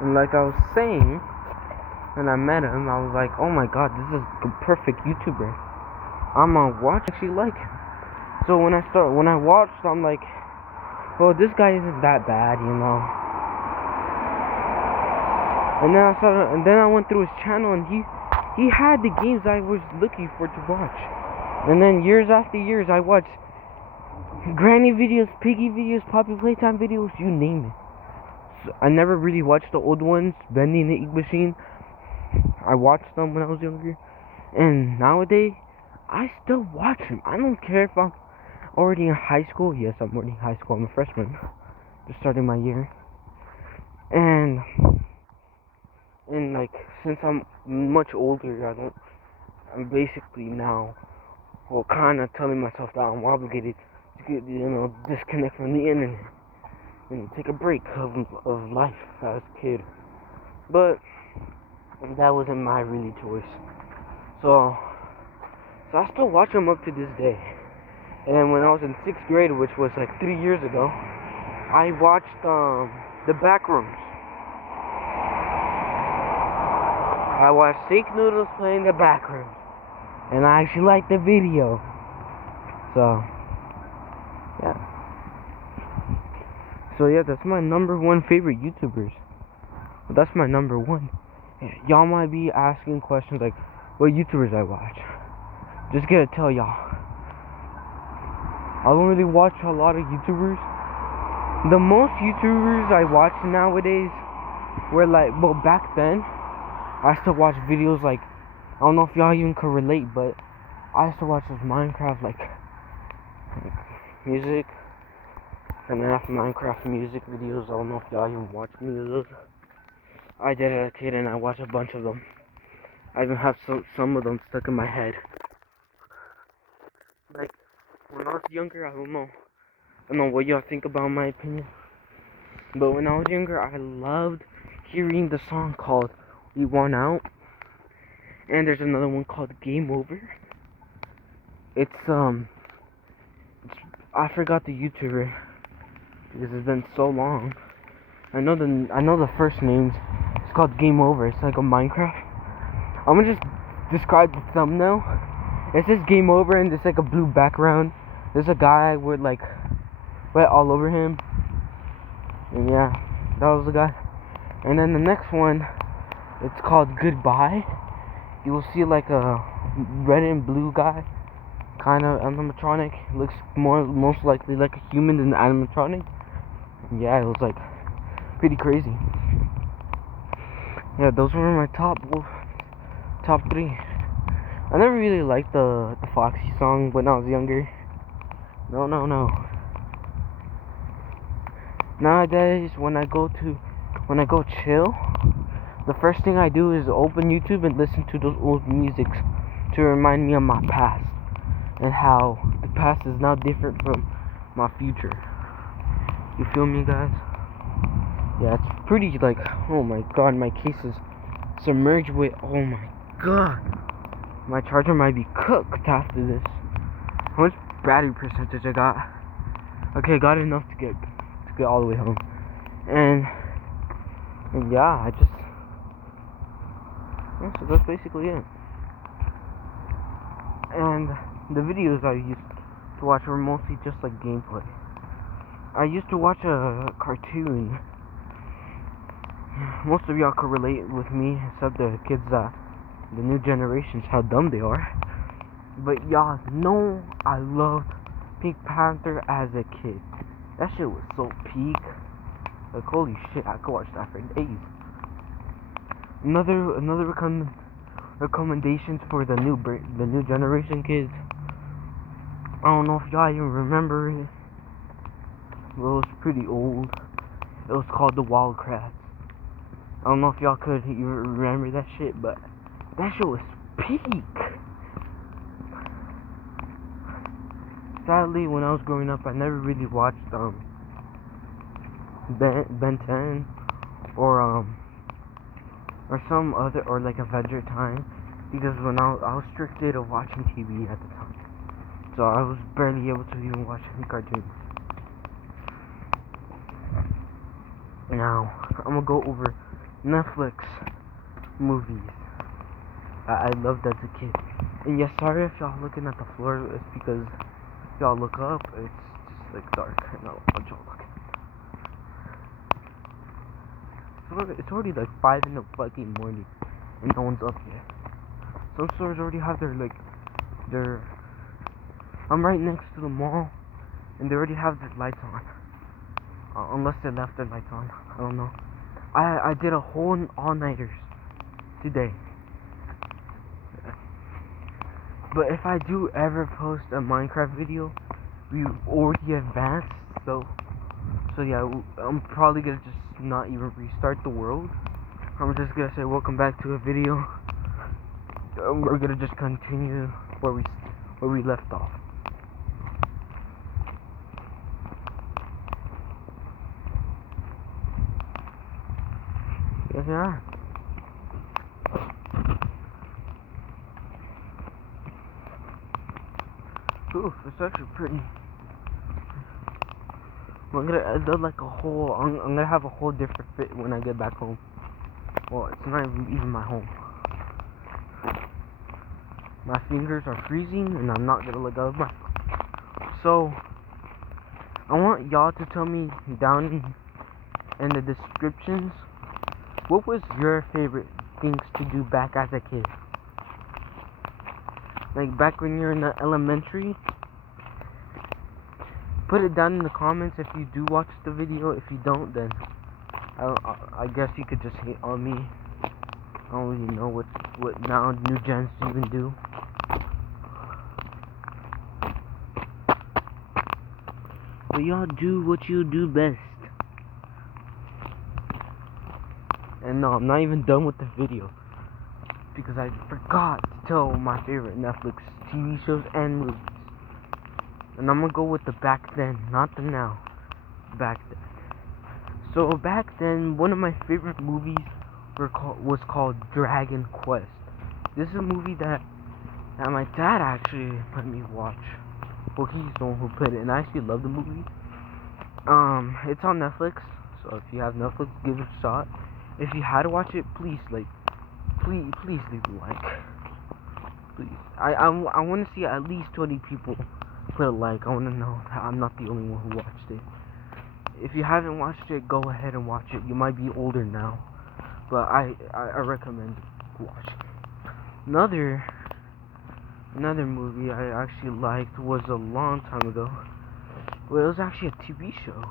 And like I was saying, when I met him, I was like, oh my god, this is the perfect YouTuber. I'm gonna watch actually like him. So when I watched, I'm like, well, this guy isn't that bad, you know. And then I went through his channel, and he had the games I was looking for to watch. And then years after years, I watched Granny videos, Piggy videos, Poppy Playtime videos, you name it. So I never really watched the old ones, Bendy and the Ink Machine. I watched them when I was younger. And nowadays, I still watch them. I don't care if I'm already in high school. Yes, I'm already in high school. I'm a freshman. Just starting my year. And like, since I'm much older, I'm basically now, well, kind of telling myself that I'm obligated to get, disconnect from the internet. Take a break of life as a kid. But that wasn't my really choice. So I still watch them up to this day. And then when I was in 6th grade, which was like 3 years ago, I watched the Backrooms. I watched Steak Noodles playing the Backrooms, and I actually liked the video. So yeah, that's my number one favorite YouTubers. That's my number one. Y'all might be asking questions like, what YouTubers I watch? Just gotta tell y'all, I don't really watch a lot of YouTubers. The most YouTubers I watch nowadays were like, well, back then, I used to watch videos like, I don't know if y'all even could relate, but I used to watch those Minecraft, like music, and then after Minecraft music videos, I don't know if y'all even watch any of those. I did as a kid, and I watched a bunch of them. I even have some of them stuck in my head. Like, when I was younger, I don't know what y'all think about my opinion, but when I was younger, I loved hearing the song called We Want Out, and there's another one called Game Over. It's I forgot the YouTuber because it's been so long. I know the first names. It's called Game Over. It's like a Minecraft. I'm gonna just describe the thumbnail. It says Game Over, and there's like a blue background. There's a guy with like wet all over him, and yeah, that was the guy. And then the next one, it's called Goodbye. You will see like a red and blue guy, kind of animatronic. Looks most likely like a human than an animatronic. Yeah, it was like pretty crazy. Yeah, those were my top 3. I never really liked the Foxy song when I was younger. No. Nowadays, when I go chill, the first thing I do is open YouTube and listen to those old musics to remind me of my past and how the past is now different from my future. You feel me, guys? Yeah, it's pretty like, oh my god, my case is submerged with, oh my god, my charger might be cooked after this. How much battery percentage I got? Okay, got enough to get all the way home. And yeah, so that's basically it. And the videos I used to watch were mostly just like gameplay. I used to watch a cartoon. Most of y'all could relate with me, except the kids that the new generations, how dumb they are. But y'all know I loved Pink Panther as a kid. That shit was so peak. Like, holy shit, I could watch that for days. Another recommendations for the new generation kids. I don't know if y'all even remember it. Well, it was pretty old. It was called The Wild Kratts. I don't know if y'all could even remember that shit, but that shit was peak. Sadly, when I was growing up, I never really watched Ben 10 or some other, or like Adventure Time, because when I was restricted of watching TV at the time, so I was barely able to even watch any cartoons. Now I'm gonna go over Netflix movies I loved as a kid. And yes, sorry if y'all looking at the floor. It's because if y'all look up, it's just like dark. And I don't want y'all looking. It's already like 5 in the fucking morning, and no one's up yet. Some stores already have their. I'm right next to the mall, and they already have their lights on. Unless they left their lights on, I don't know. I did a whole all-nighters today. But if I do ever post a Minecraft video, we already advanced, so yeah, I'm probably gonna just not even restart the world. I'm just gonna say welcome back to a video. We're gonna just continue where we left off. Yes, they are. Oof, it's actually pretty. I'm gonna like a whole. I'm gonna have a whole different fit when I get back home. Well, it's not even my home. My fingers are freezing, and I'm not gonna let go of my. So, I want y'all to tell me down in the descriptions, what was your favorite things to do back as a kid? Like back when you're in the elementary. Put it down in the comments if you do watch the video. If you don't, then I guess you could just hate on me. I don't really know what now new gens even do. But y'all do what you do best. And no, I'm not even done with the video, because I forgot to tell my favorite Netflix TV shows and movies. And I'm gonna go with the back then, not the now. Back then. So back then, one of my favorite movies was called Dragon Quest. This is a movie that my dad actually let me watch. Well, he's the one who put it, and I actually love the movie. It's on Netflix, so if you have Netflix, give it a shot. If you had to watch it, please leave a like. Please, I want to see at least 20 people put a like. I want to know that I'm not the only one who watched it. If you haven't watched it, go ahead and watch it. You might be older now, but I recommend watching it. Another movie I actually liked was a long time ago. Well, it was actually a TV show.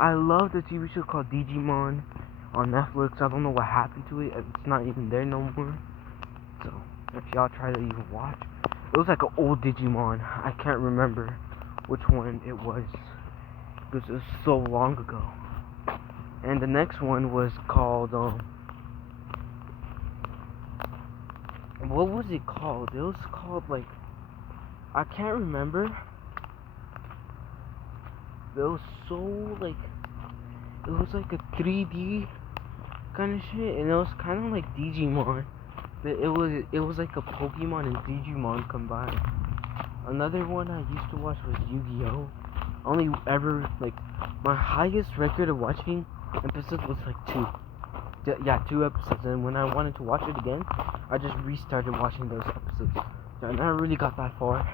I loved a TV show called Digimon on Netflix. I don't know what happened to it. It's not even there no more. So, if y'all try to even watch, it was like an old Digimon. I can't remember which one it was, because it was so long ago. And the next one was called, what was it called? It was called, like, I can't remember. It was so, like, it was like a 3D kind of shit, and it was kind of like Digimon. But it was like a Pokemon and Digimon combined. Another one I used to watch was Yu-Gi-Oh! Only ever, like, my highest record of watching episodes was like 2. Yeah, 2 episodes, and when I wanted to watch it again, I just restarted watching those episodes. So I never really got that far.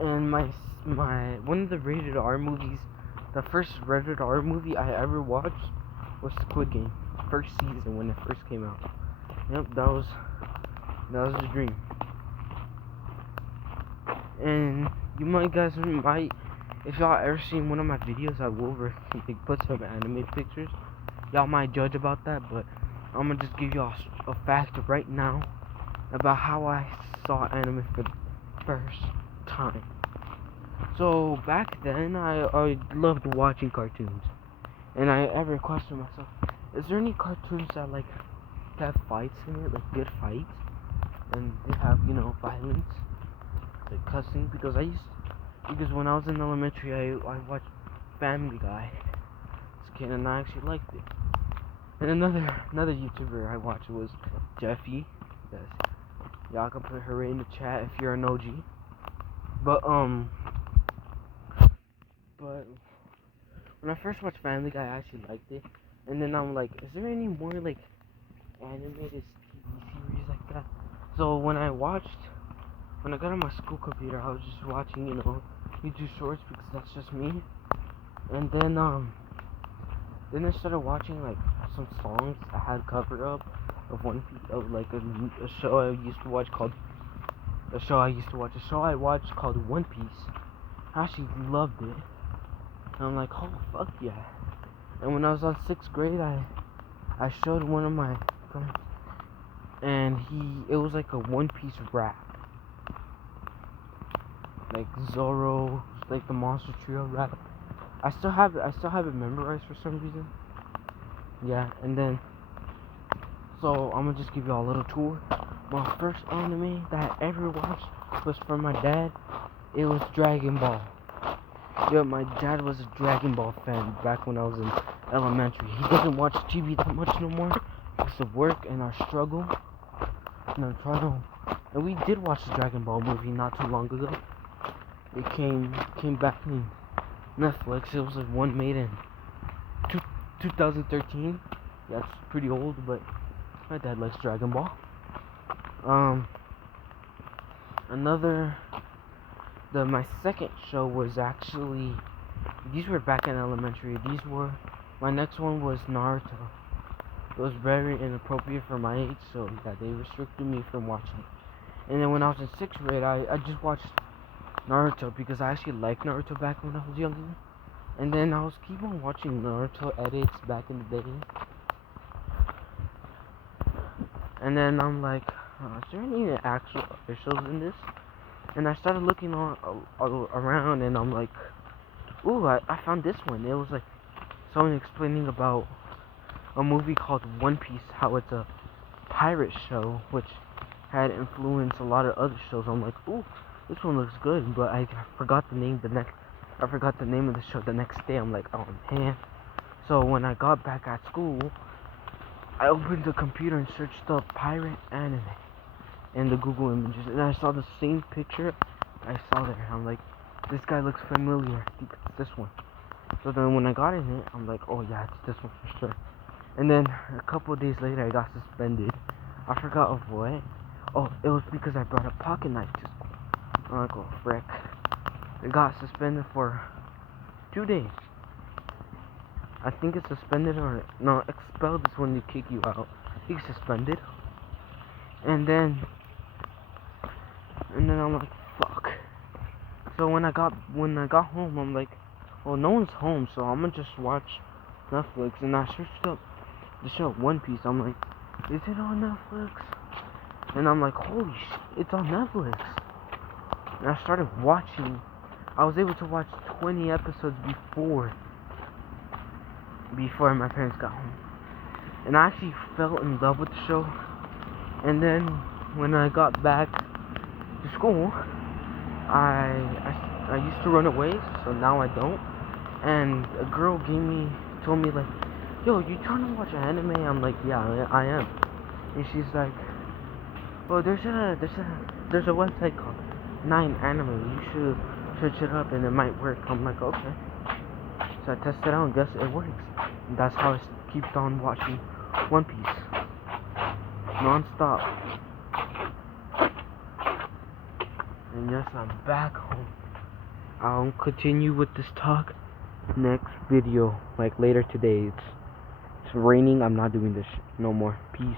And my one of the rated R movies, the first rated R movie I ever watched was Squid Game, first season when it first came out. Yep, that was the dream. And you guys might, if y'all ever seen one of my videos, I will put some anime pictures. Y'all might judge about that, but I'm gonna just give y'all a fact right now about how I saw anime for the first time. So back then, I loved watching cartoons, and I ever questioned myself: is there any cartoons that have fights in it, like good fights, and they have violence, like cussing? Because when I was in elementary, I watched Family Guy as a kid, and I actually liked it. And another YouTuber I watched was Jeffy. Yes, y'all can put her in the chat if you're an OG. But But when I first watched Family Guy, I actually liked it. And then I'm like, is there any more like animated TV series like that? So when I got on my school computer, I was just watching, YouTube Shorts because that's just me. And then I started watching like some songs I had covered up of a show I used to watch called a show I watched called One Piece. I actually loved it. And I'm like, oh fuck yeah. And when I was on 6th grade, I showed one of my friends, and it was like a One Piece rap. Like Zoro, like the Monster Trio rap. I still have it memorized for some reason. Yeah, and then so I'm gonna just give you all a little tour. My first anime that I ever watched was from my dad. It was Dragon Ball. Yeah, my dad was a Dragon Ball fan back when I was in elementary. He doesn't watch TV that much no more because of work and our struggle. And we did watch the Dragon Ball movie not too long ago. It came back in Netflix. It was like one made in 2013. That's pretty old, but my dad likes Dragon Ball. My second show was actually, these were back in elementary. My next one was Naruto. It was very inappropriate for my age, so yeah, they restricted me from watching it. And then when I was in 6th grade, I just watched Naruto because I actually liked Naruto back when I was younger. And then I was keep on watching Naruto edits back in the day. And then I'm like, is there any actual officials in this? And I started looking all around, and I'm like, ooh, I found this one. It was like someone explaining about a movie called One Piece, how it's a pirate show, which had influenced a lot of other shows. I'm like, ooh, this one looks good, but I forgot the name of the show the next day. I'm like, oh man. So when I got back at school, I opened the computer and searched up pirate anime in the Google images, and I saw the same picture I saw there. I'm like, this guy looks familiar. I think it's this one. So then when I got in it, I'm like, oh yeah, it's this one for sure. And then a couple of days later, I got suspended. I forgot of what. Oh, it was because I brought a pocket knife to school. I'm like, oh frick. I got suspended for 2 days. I think it's suspended or no, expelled is when they kick you out. I think suspended. And then I'm like, fuck. So when I got home, I'm like, well, no one's home, so I'm gonna just watch Netflix. And I searched up the show One Piece. I'm like, is it on Netflix? And I'm like, holy shit, it's on Netflix. And I started watching. I was able to watch 20 episodes before my parents got home. And I actually fell in love with the show. And then when I got back to school, I used to run away, so now I don't. And a girl told me like, yo, you trying to watch an anime? I'm like, yeah, I am. And she's like, well, there's a website called 9anime. You should search it up and it might work. I'm like, okay. So I tested it out and guess it works. And that's how I keep on watching One Piece non-stop. And yes, I'm back home. I'll continue with this talk next video, like later today. It's raining. I'm not doing this no more. Peace.